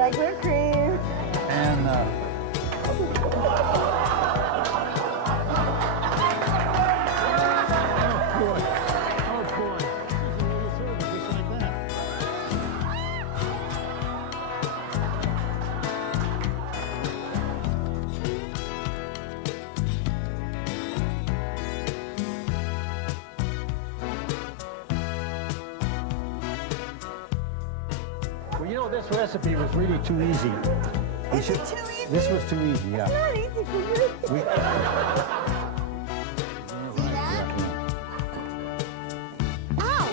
like whipped cream. And well, you know, this recipe was really too easy. Is it too easy? This was too easy, yeah. It's not easy for you. We, See that? Ow!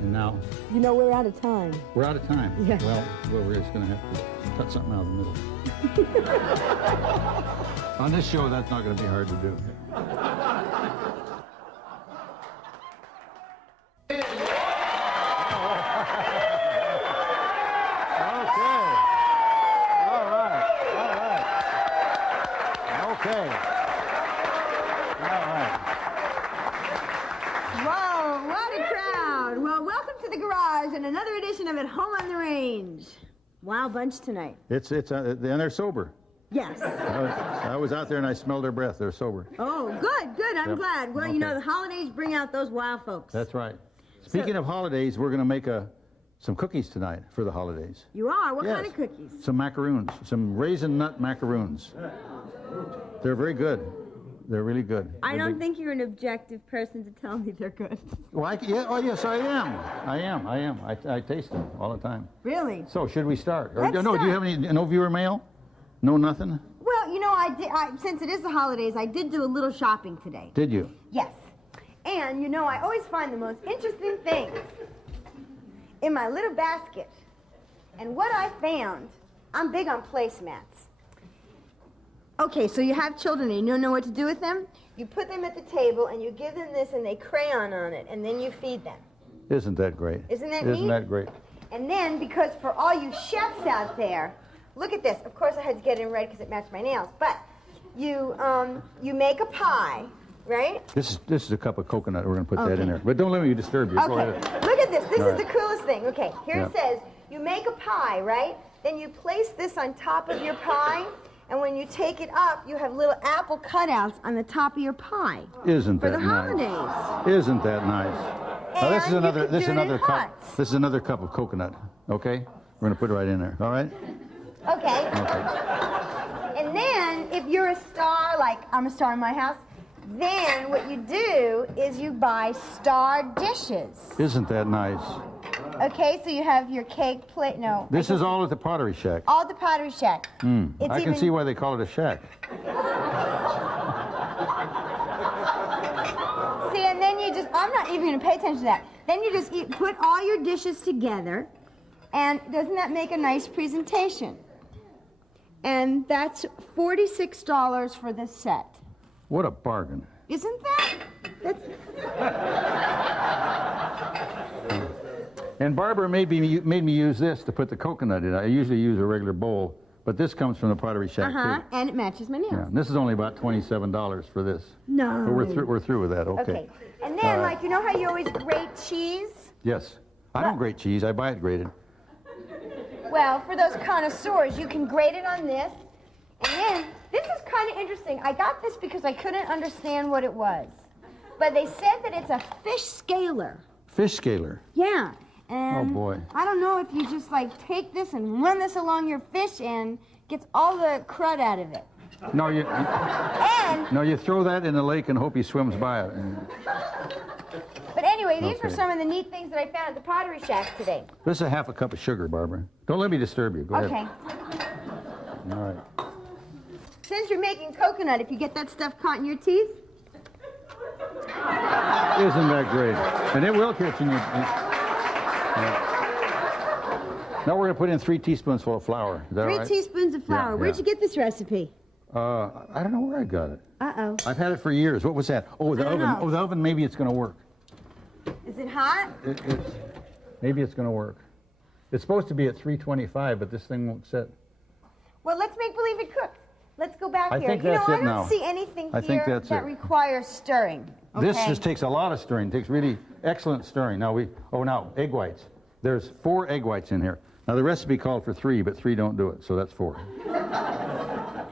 and now You know, we're out of time. we're out of time. Yeah. Well, we're just going to have to cut something out of the middle. On this show, that's not going to be hard to do. Whoa, what a crowd. Well, welcome to the garage and another edition of At Home on the Range. Wow bunch tonight. And they're sober. Yes. I was out there and I smelled their breath. They're sober. Oh, good, good. I'm Yep. glad. Well, you Okay. know, the holidays bring out those wild folks. That's right. Speaking of holidays, we're going to make some cookies tonight for the holidays. You are? What Yes. kind of cookies? Some macaroons, some Raisin Nut Macaroons. They're very good. They're really good. I don't think you're an objective person to tell me they're good. Well, yes, I am. I am. I taste them all the time. Really? So, should we start? Let's Do you start. have no viewer mail? No nothing? Well, you know, since it is the holidays, I did do a little shopping today. Did you? Yes. And, you know, I always find the most interesting things in my little basket. And what I found, I'm big on placemats. Okay, so you have children and you don't know what to do with them? You put them at the table and you give them this and they crayon on it, and then you feed them. Isn't that great? Isn't that neat? Isn't that great? And then, because for all you chefs out there, look at this. Of course, I had to get it in red because it matched my nails. But you make a pie, right? This is a cup of coconut. We're going to put that Okay. in there. But don't let me disturb you. Go Okay. ahead. Look at this. This All is right. the coolest thing. Okay, here Yeah. it says you make a pie, right? Then you place this on top of your pie, and when you take it up, you have little apple cutouts on the top of your pie. Isn't for that the nice? holidays. Isn't that nice? Now, this is And you another can do it in cup. hearts. This is another cup of coconut. Okay, we're going to put it right in there. All right. Okay. Okay. And then, if you're a star, like I'm a star in my house, then what you do is you buy star dishes. Isn't that nice? Okay, so you have your cake plate. No. This is all at the Pottery Shack. all the Pottery Shack. It's I can even- see why they call it a shack. See, and then you I'm not even going to pay attention to that. Then you just put all your dishes together, and doesn't that make a nice presentation? And that's $46 for this set. What a bargain. Isn't that? That's... And Barbara made me use this to put the coconut in. I usually use a regular bowl, but this comes from the Pottery Shack too. And it matches my nails. Yeah, and this is only about $27 for this. No. But we're through with that. Okay. And then, like, you know how you always grate cheese? Yes. I don't grate cheese. I buy it grated. Well, for those connoisseurs, you can grate it on this. And then, this is kind of interesting. I got this because I couldn't understand what it was. But they said that it's a fish scaler. Fish scaler. Yeah. And Oh, boy. I don't know if you just, like, take this and run this along your fish and gets all the crud out of it. No, And, you throw that in the lake and hope he swims by it. but anyway, these were Okay. some of the neat things that I found at the Pottery Shack today. This is a half a cup of sugar, Barbara. Don't let me disturb you. Go Okay. ahead. All right. Since you're making coconut, if you get that stuff caught in your teeth, Isn't that great? And it will catch in your... Yeah. Now we're going to put in 3 teaspoons full of flour. Is that 3 right? teaspoons of flour. Yeah, Where'd yeah. you get this recipe? I don't know where I got it. Uh-oh. I've had it for years. What was that? Oh, the I don't oven. know. Oh, the oven, maybe it's going to work. Is it hot? Maybe it's going to work. It's supposed to be at 325, but this thing won't set. Well, let's make believe it cooked. Let's go back I here. think You know, that's I it don't now. see anything I think here that's that it. requires stirring. Okay? This just takes a lot of stirring. It takes really excellent stirring. Now now egg whites. There's 4 egg whites in here. Now the recipe called for 3, but 3 don't do it, so that's 4.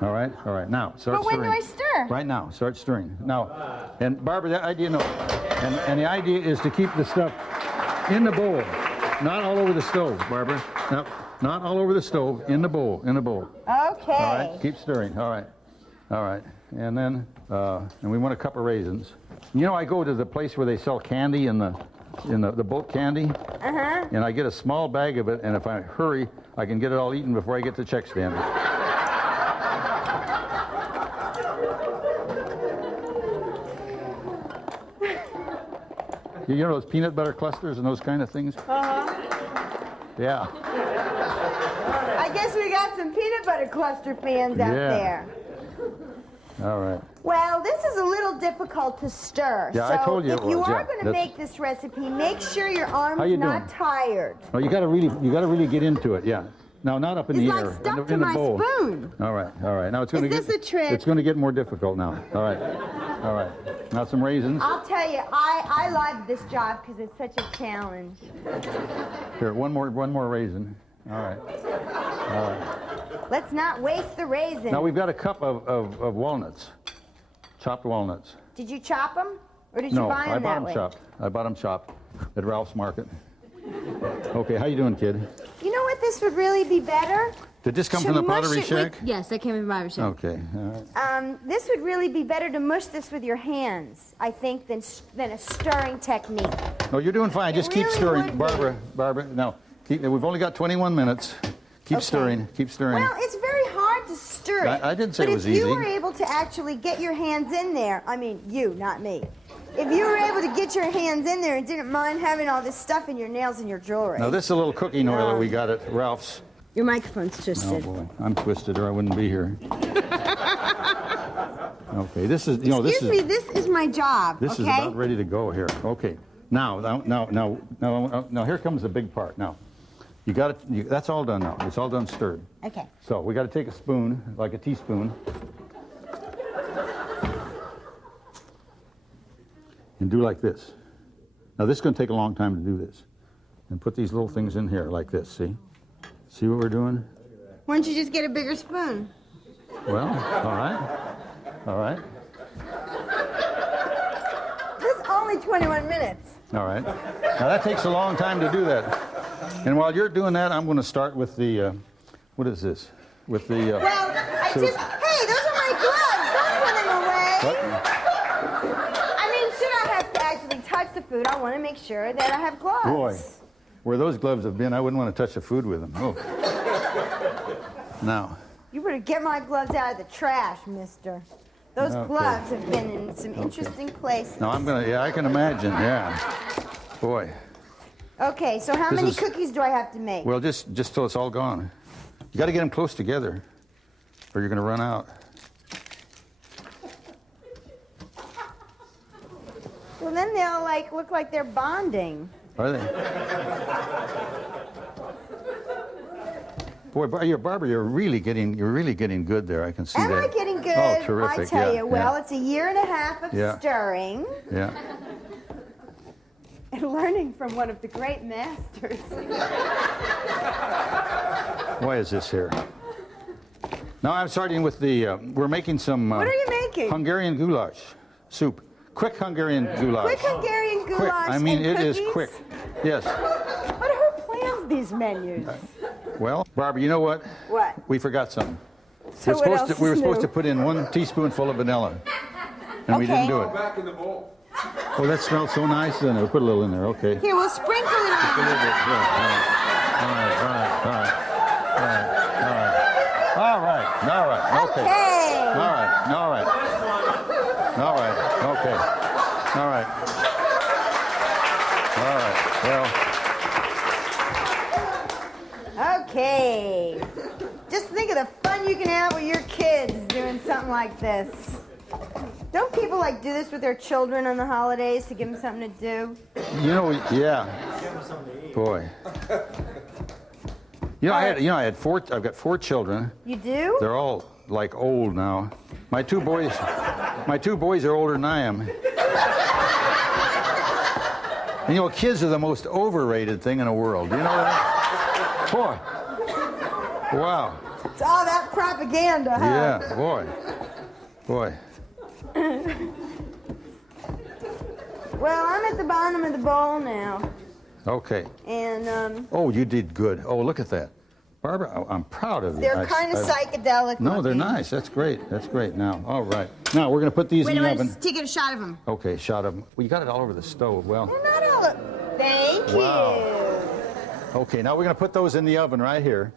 All right. Now start But when stirring. do I stir? Right now. Start stirring. Now, and Barbara, that idea, no. And the idea is to keep the stuff in the bowl, not all over the stove, Barbara. No, not all over the stove. In the bowl. In the bowl. Okay. All right. Keep stirring. All right. And then, and we want a cup of raisins. You know, I go to the place where they sell candy in the boat candy. Uh-huh. And I get a small bag of it, and if I hurry, I can get it all eaten before I get to the check stand. You know those peanut butter clusters and those kind of things? Uh-huh. Yeah. I guess we got some peanut butter cluster fans out there. All right. Well, this is a little difficult to stir. Yeah, so I told you it if you was, are yeah. going to That's- make this recipe, make sure your arm's How you not doing? tired. Oh, you got to really get into it. Yeah. No, not up in It's the like air. stuck in to the my bowl. spoon. All right. Now it's going to Is get. this a trick? It's going to get more difficult now. All right. Now some raisins. I'll tell you, I like this job because it's such a challenge. Here, one more raisin. All right. Let's not waste the raisins. Now we've got a cup of walnuts, chopped walnuts. Did you chop them, or did you No, buy them I bought that them way? chopped. I bought them chopped at Ralph's Market. Okay, how you doing, kid? You know what? This would really be better. Did this come To from the mush pottery it shack? with- Yes, that came from the pottery shack. Okay, all right. This would really be better to mush this with your hands, I think, than a stirring technique. No, you're doing fine. Just keep really stirring, would be. Barbara. No, we've only got 21 minutes. Keep Okay. stirring. Keep stirring. Well, it's very hard to stir it. I didn't say it was But if you easy. were able to actually get your hands in there, I mean you, not me. If you were able to get your hands in there and didn't mind having all this stuff in your nails and your jewelry. Now this is a little cooking oil that we got at Ralph's. Your microphone's Oh twisted. boy, I'm twisted, or I wouldn't be here. Okay, this is Excuse me, this is my job, This okay? is about ready to go here. Okay, now, here comes the big part. Now, you got it. That's all done now. It's all done stirred. Okay. So we got to take a spoon, like a teaspoon, and do like this. Now this is going to take a long time to do this, and put these little things in here like this. See what we're doing? Why don't you just get a bigger spoon? Well, all right, This is only 21 minutes. all right. Now that takes a long time to do that. And while you're doing that, I'm going to start with the, what is this? With the, Well, hey, those are my gloves. Don't put them away. what? I mean, should I have to actually touch the food, I want to make sure that I have gloves. Boy, where those gloves have been, I wouldn't want to touch the food with them. Oh. Now. You better get my gloves out of the trash, mister. Those Okay. gloves have been in some interesting places. Now I can imagine, yeah. Boy. Okay, so how This many is- cookies do I have to make? Well, just till it's all gone. You got to get them close together, or you're going to run out. Well, then they'll look like they're bonding. Are they? Boy, Barbara, you're really getting good there. I can see Am that. I getting good? Oh, terrific! I tell yeah, you, well, yeah, it's a year and a half of Yeah. stirring yeah. and learning from one of the great masters. Why is this here? Now I'm starting with the. We're making some. What are you making? Hungarian goulash soup. Quick Hungarian goulash. Quick Hungarian goulash. Quick. I mean, and it is cookies? quick. Yes. But who plans these menus? Well, Barbara, you know what? What? We forgot something. So what else We were is supposed new? to put in 1 teaspoonful of vanilla, and we didn't Okay. do it. Back in the bowl. Oh, that smells so nice. Then we'll put a little in there. Okay. Here, we'll sprinkle it A little on. bit. Yeah. All right. Okay. Okay. All right. Okay. All right. Well, Okay. Just think of the fun you can have with your kids doing something like this. Don't people do this with their children on the holidays to give them something to do? you know, yeah. Boy. I've got 4 children. You do? They're all like old now. My two boys are older than I am. And, you know, kids are the most overrated thing in the world. Do you know that? Boy. Wow. It's all that propaganda, huh? Yeah, boy. Boy. Well, I'm at the bottom of the bowl now. Okay. And, Oh, you did good. Oh, look at that. Barbara, I'm proud of you. they're kind of psychedelic. No, they're looking. nice. That's great. That's great. Now, all right. Now, we're going to put these Wait, in the I oven. want to take a shot of them. Okay, shot of them. Well, you got it all over the stove. Well, They're not all... Thank Wow. you. okay, now we're going to put those in the oven right here.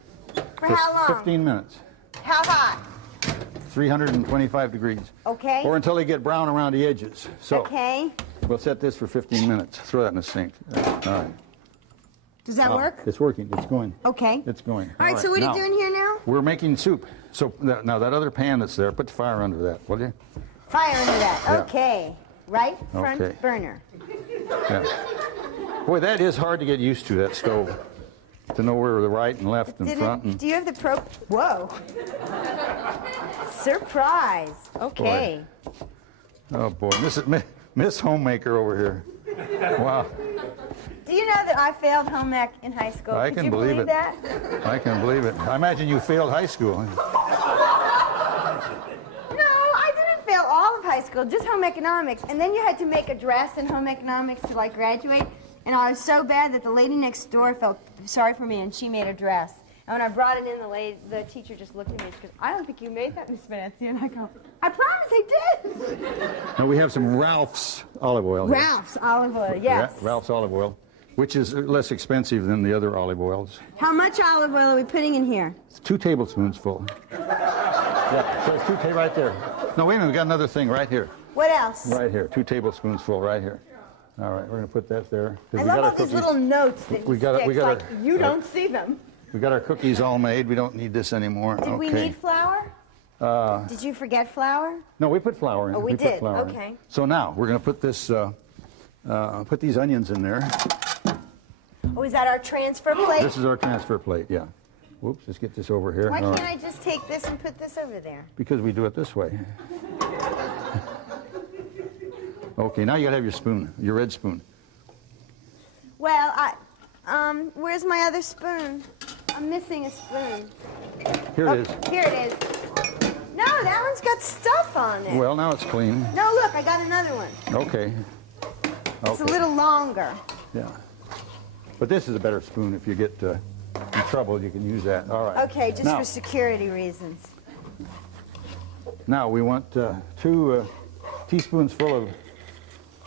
For how long? 15 minutes. How hot? 325 degrees. Okay. Or until they get brown around the edges. So, Okay. we'll set this for 15 minutes. Throw that in the sink. All right. Does that work? It's working. It's going. Okay. It's going. All right, so what are you doing here now? We're making soup. So now that other pan that's there, put the fire under that, will you? Fire under that. Yeah. Okay. Right front Okay. burner. Yeah. Boy, that is hard to get used to, that stove. To know where the right and left and front. And Do you have the Whoa. Surprise. Okay. oh boy, Miss Homemaker over here. Wow. Do you know that I failed home ec in high school? I Could can you believe it. that? I can believe it. I imagine you failed high school. No, I didn't fail all of high school, just home economics. And then you had to make a dress in home economics to like graduate. And I was so bad that the lady next door felt sorry for me and she made a dress. And when I brought it in, the teacher just looked at me and she goes, I don't think you made that, Miss Venezia. And I go, I promise I did. Now we have some Ralph's olive oil here. Ralph's olive oil, yes. Ralph's olive oil, which is less expensive than the other olive oils. How much olive oil are we putting in here? It's 2 tablespoons full. Yeah, so it's 2 right there. No, wait a minute, we got another thing right here. What else? Right here, 2 tablespoons full right here. All right, we're going to put that there. I love all these little notes that We got it- we sticks, got like our- you don't see them. We got our cookies all made. We don't need this anymore. Did okay. we need flour? Did you forget flour? No, we put flour in. Oh, we put did. flour in. Okay. So now we're going to put this, put these onions in there. Oh, is that our transfer plate? This is our transfer plate. Yeah. Whoops. Let's get this over here. Why All can't right. I just take this and put this over there? Because we do it this way. Okay. Now you got to have your spoon, your red spoon. Well, where's my other spoon? I'm missing a spoon. Here it is. Here it is. No, that one's got stuff on it. Well, now it's clean. No, look, I got another one. Okay. It's a little longer. Yeah. But this is a better spoon. If you get in trouble, you can use that. All right. Okay, just now, for security reasons. Now we want 2 teaspoons full of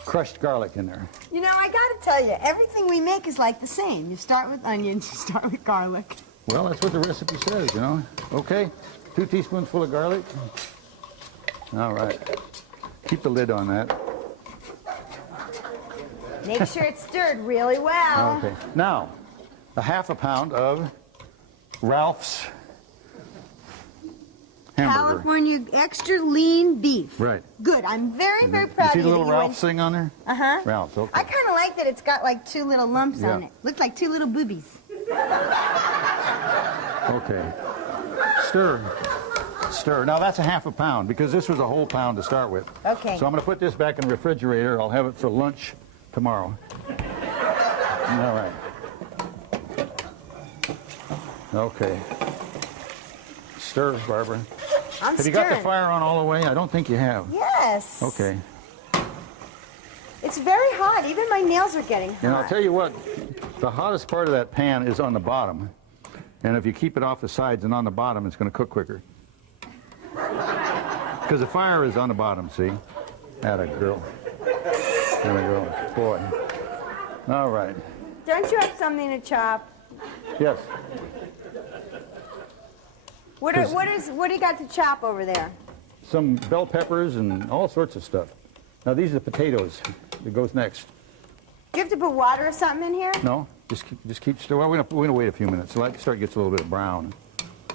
crushed garlic in there. You know, I gotta tell you, everything we make is like the same. You start with onions, you start with garlic. Well, that's what the recipe says, you know. Okay, 2 teaspoons full of garlic. All right. Keep the lid on that. Make sure it's stirred really well. Okay. Now, a ½ pound of Ralph's hamburger. California extra lean beef. Right. Good. I'm very, very You proud see of the you. little that you Ralph's thing on there? Uh-huh. Ralph's, okay. I kind of like that it's got like 2 little lumps on Yeah. it. Look like 2 little boobies. Okay. Stir. Stir. Now that's a ½ pound because this was a whole pound to start with. Okay. So I'm going to put this back in the refrigerator. I'll have it for lunch tomorrow. All right. Okay. Stir, Barbara. I'm Have you stirring. got the fire on all the way? I don't think you have. Yes. Okay. It's very hot. Even my nails are getting hot. And I'll tell you what, the hottest part of that pan is on the bottom. And if you keep it off the sides and on the bottom, it's going to cook quicker. Because the fire is on the bottom, see? Atta girl. There we go. Boy. All right. Don't you have something to chop? Yes. What do you got to chop over there? Some bell peppers and all sorts of stuff. Now, these are the potatoes that goes next. Do you have to put water or something in here? No? Just keep stir. Well, we're going to wait a few minutes. So that start gets a little bit brown.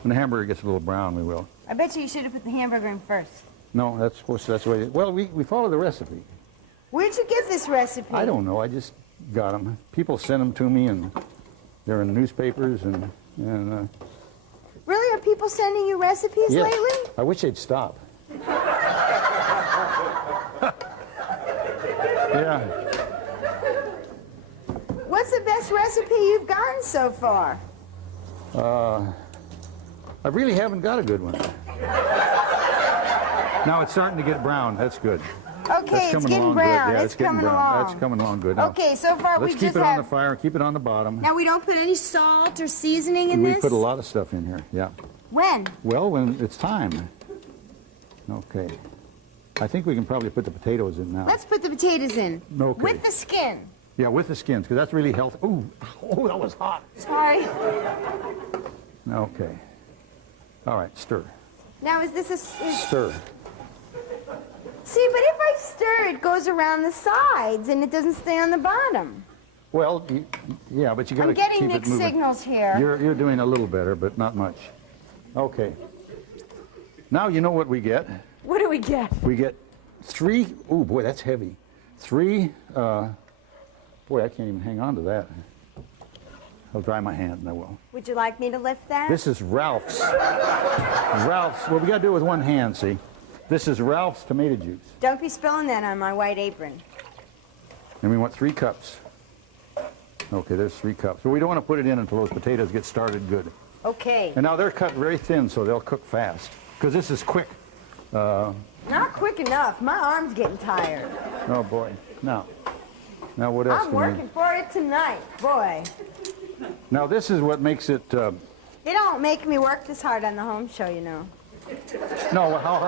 When the hamburger gets a little brown, we will. I bet you should have put the hamburger in first. No, that's of course that's the way. Well, we follow the recipe. Where'd you get this recipe? I don't know. I just got them. People send them to me, and they're in the newspapers, and And Really? Are people sending you recipes yes, lately? I wish they'd stop. Yeah. What's the best recipe you've gotten so far? I really haven't got a good one. Now it's starting to get brown. That's good. Okay, it's getting brown. Good. Yeah, it's getting coming brown. along. That's coming along good. Now, Okay, so far we let's just keep it have... on the fire. Keep it on the bottom. Now we don't put any salt or seasoning in We this? put a lot of stuff in here. Yeah. When? Well, when it's time. Okay. I think we can probably put the potatoes in now. Let's put the potatoes in. Okay. With the skin. Yeah, with the skins, because that's really healthy. Ooh, oh, that was hot. Sorry. Okay. All right, stir. Now is this a... Stir. See, but if I stir, it goes around the sides and it doesn't stay on the bottom. Well, yeah, but you got to I'm keep getting it mixed moving. signals here. You're doing a little better, but not much. Okay. Now you know what we get. What do we get? We get 3, oh boy, that's heavy. 3, boy, I can't even hang on to that. I'll dry my hand and I will. Would you like me to lift that? This is Ralph's. Ralph's, well, we got to do it with one hand, see? This is Ralph's tomato juice. Don't be spilling that on my white apron. And we want 3 cups. Okay, there's 3 cups. But we don't want to put it in until those potatoes get started good. Okay. And now they're cut very thin, so they'll cook fast. Because this is quick. Not quick enough. My arm's getting tired. Oh, boy. Now what else I'm do we working for it tonight, boy. Now, this is what makes it... They don't make me work this hard on the home show, you know. No, well, how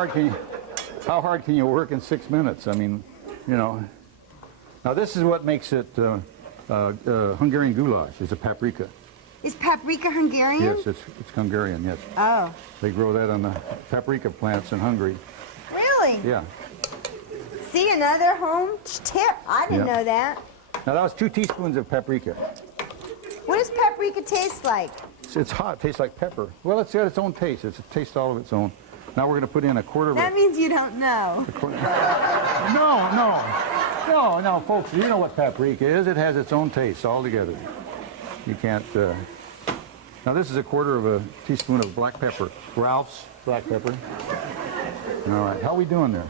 hard can you work in 6 minutes? I mean, you know. Now, this is what makes it Hungarian Goulash. It's a paprika. Is paprika Hungarian? Yes, it's Hungarian, yes. Oh. They grow that on the paprika plants in Hungary. Really? Yeah. See, another home tip. I didn't know that. Now, that was 2 teaspoons of paprika. What does paprika taste like? It's hot. It tastes like pepper. Well, it's got its own taste. It's a taste all of its own. Now, we're going to put in a quarter of That means you don't know. No, folks, you know what paprika is. It has its own taste altogether. You can't... Now, this is a quarter of a teaspoon of black pepper. Ralph's black pepper. All right, how are we doing there?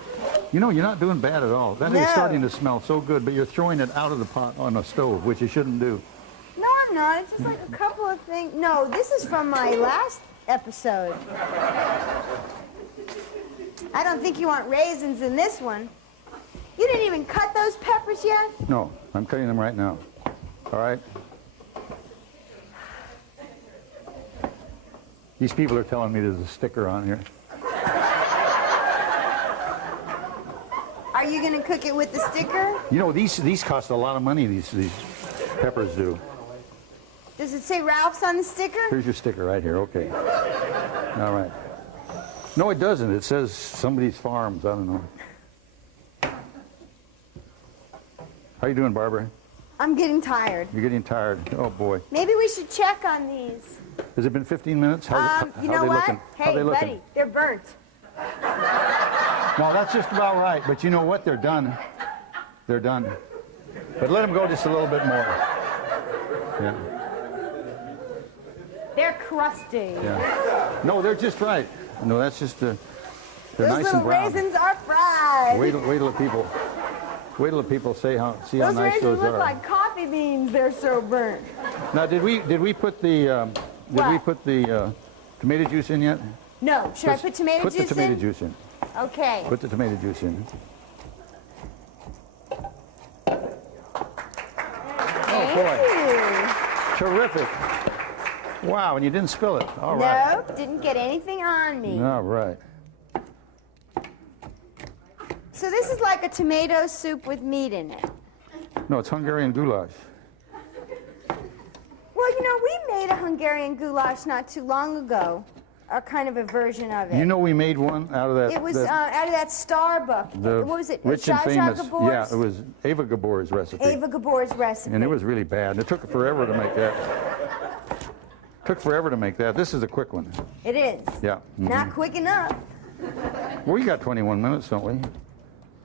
You know, you're not doing bad at all. That is starting to smell so good, but you're throwing it out of the pot on the stove, which you shouldn't do. No, I'm not. It's just like a couple of things. No, this is from my last episode. I don't think you want raisins in this one. You didn't even cut those peppers yet? No, I'm cutting them right now. All right? These people are telling me there's a sticker on here. Are you going to cook it with the sticker? You know, these cost a lot of money, these peppers do. Does it say Ralph's on the sticker? Here's your sticker right here, okay. All right. No, it doesn't. It says somebody's farms. I don't know. How you doing, Barbara? I'm getting tired. You're getting tired. Oh, boy. Maybe we should check on these. Has it been 15 minutes? How You know they what? looking? How Hey, they looking? buddy, they're burnt. No, that's just about right. But you know what? They're done. They're done. But let them go just a little bit more. Yeah. They're crusty. Yeah. No, they're just right. No, that's just they're Those nice little and brown. raisins are fried. Wait till the people see how Those nice raisins those look are. like coffee beans. They're so burnt. Now, did we put the tomato juice in yet? No. Should I put tomato juice in? Put the tomato juice in. Okay. Put the tomato juice in. Oh boy! Terrific. Wow, and you didn't spill it. All right. Nope, didn't get anything on me. All right. So this is like a tomato soup with meat in it. No, it's Hungarian goulash. Well, you know, we made a Hungarian goulash not too long ago, a kind of a version of it. You know, we made one out of that. It was out of that star book. The What was it? Rich and Zsa Zsa famous. Gabor's? Yeah, it was Eva Gabor's recipe. Eva Gabor's recipe. And it was really bad. It took forever to make that. Took forever to make that. This is a quick one. It is. Yeah. Not quick enough. Well, we got 21 minutes, don't we?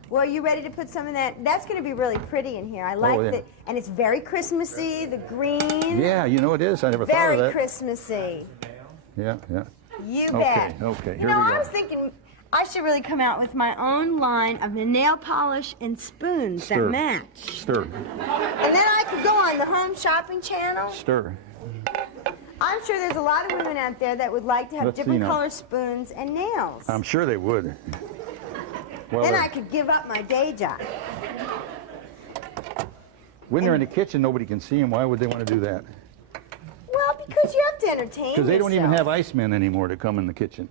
Well, are you ready to put some of that? That's going to be really pretty in here. I like yeah. that. And it's very Christmassy, the green. Yeah, you know it is. I never thought of that. Very Christmassy. Yeah, yeah. You bet. Okay, You here know, we go. I was thinking I should really come out with my own line of nail polish and spoons Stir. that match. Stir, And then I could go on the home shopping channel. stir. I'm sure there's a lot of women out there that would like to have Let's see different now. color spoons and nails. I'm sure they would. Well, Then I could give up my day job. when they're in the kitchen, nobody can see them. Why would they want to do that? Well, because you have to entertain Because they don't even yourself. have icemen anymore to come in the kitchen.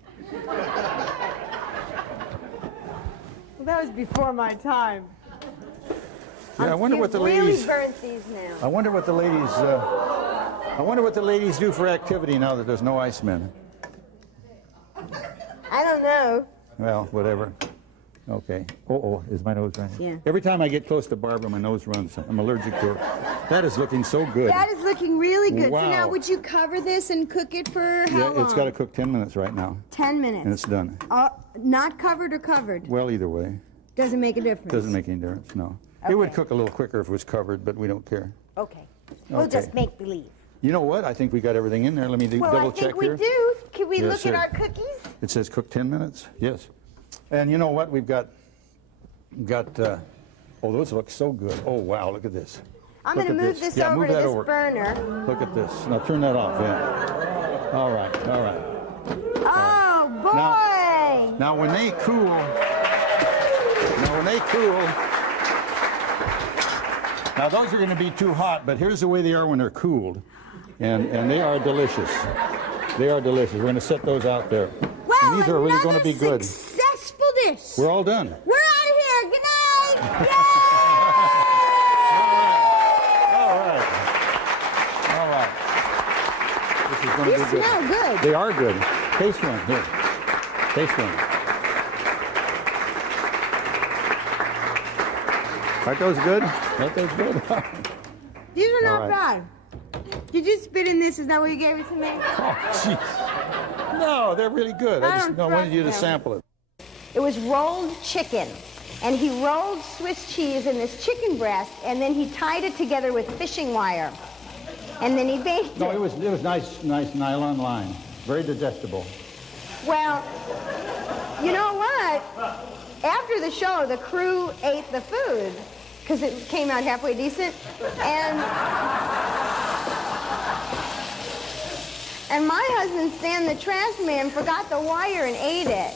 Well, that was before my time. Yeah, I wonder what the You've ladies. really burnt these now. I wonder what the ladies. I wonder what the ladies do for activity now that there's no icemen. I don't know. Well, whatever. Okay. Oh, is my nose running? Yeah. Every time I get close to Barbara, my nose runs. I'm allergic to her. That is looking so good. That is looking really good. Wow. So now, would you cover this and cook it for how long? It's got to cook 10 minutes right now, 10 minutes. and it's done. Not covered or covered? Well, either way, Doesn't make a difference. doesn't make any difference. No. It would cook a little quicker if it was covered, but we don't care. Okay. We'll Okay. just make believe. You know what? I think we got everything in there. Let me Well, double I check think we here. do. Can we Yes, look sir. at our cookies? It says cook 10 minutes. Yes. And you know what? We've got. Oh, those look so good. Oh, wow! Look at this. I'm Look going to at move this Yeah, over move to that this over. burner. Look at this. Now turn that off. Yeah. All right. All right. Oh, boy! Now when they cool. Now those are going to be too hot, but here's the way they are when they're cooled, and they are delicious. They are delicious. We're going to set those out there. Well, and these are really going to be another good. Successful dish. We're all done. We're out of here. Good night. All right. All right. This is going to These be good. smell good. They are good. Taste one. Here. Taste one. Aren't those good? Aren't those good? These are not All right. bad. Did you spit in this? Is that what you gave it to me? Oh, jeez. No, they're really good. I just don't wanted you to trust them. sample it. It was rolled chicken. And he rolled Swiss cheese in this chicken breast, and then he tied it together with fishing wire. And then he baked No, it. it was nice nylon line. Very digestible. Well, you know what? After the show, the crew ate the food because it came out halfway decent. And my husband, Stan the trash man, forgot the wire and ate it.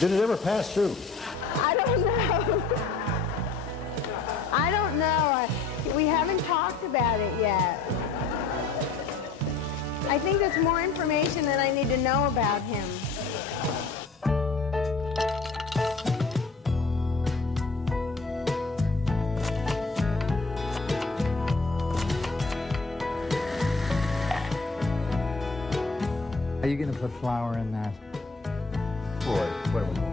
Did it ever pass through? I don't know. I don't know. We haven't talked about it yet. I think there's more information that I need to know about him. Are you going to put flour in that? Boy, whatever.